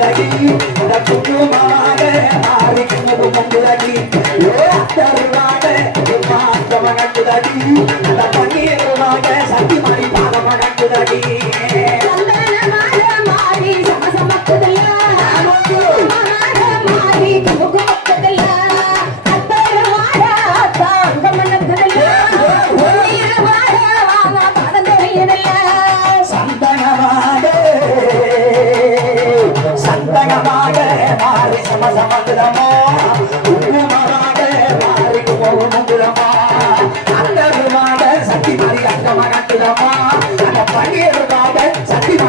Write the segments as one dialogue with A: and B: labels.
A: உலகி அந்த குங்குமமாக மாறி குங்கும மங்குதடி தருவாக அந்த பன்னீருமாக சக்தி மணி பாதம் மங்குதடி
B: மாறி
A: சமசமகுதமோ குங்குமமாக மாறி குங்குமகுதமோ அந்தருமாக சக்தி அந்த சக்தி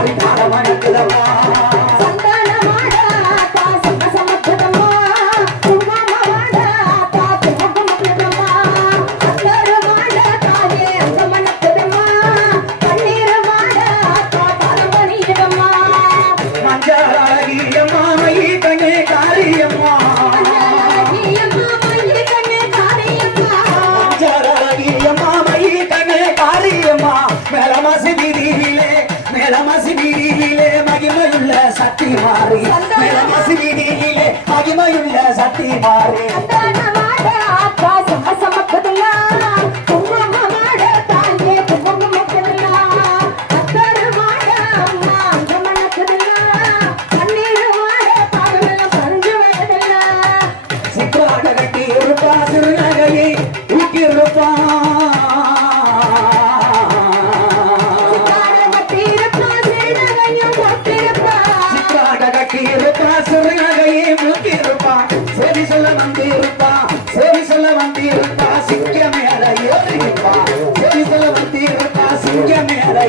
A: வீதியிலே மகிமையுள்ள சக்தி மாறி மேலமாசி வீதியிலே மகிமையுள்ள சக்தி மாறி சித்தாட கட்டி சிறுநகையை ஊக்கி இருப்பா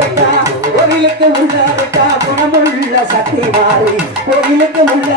A: கோவிலுக்கு உள்ள கோவிலுக்கு உள்ள குணமுள்ள சக்தி மாறி கோவிலுக்கு உள்ள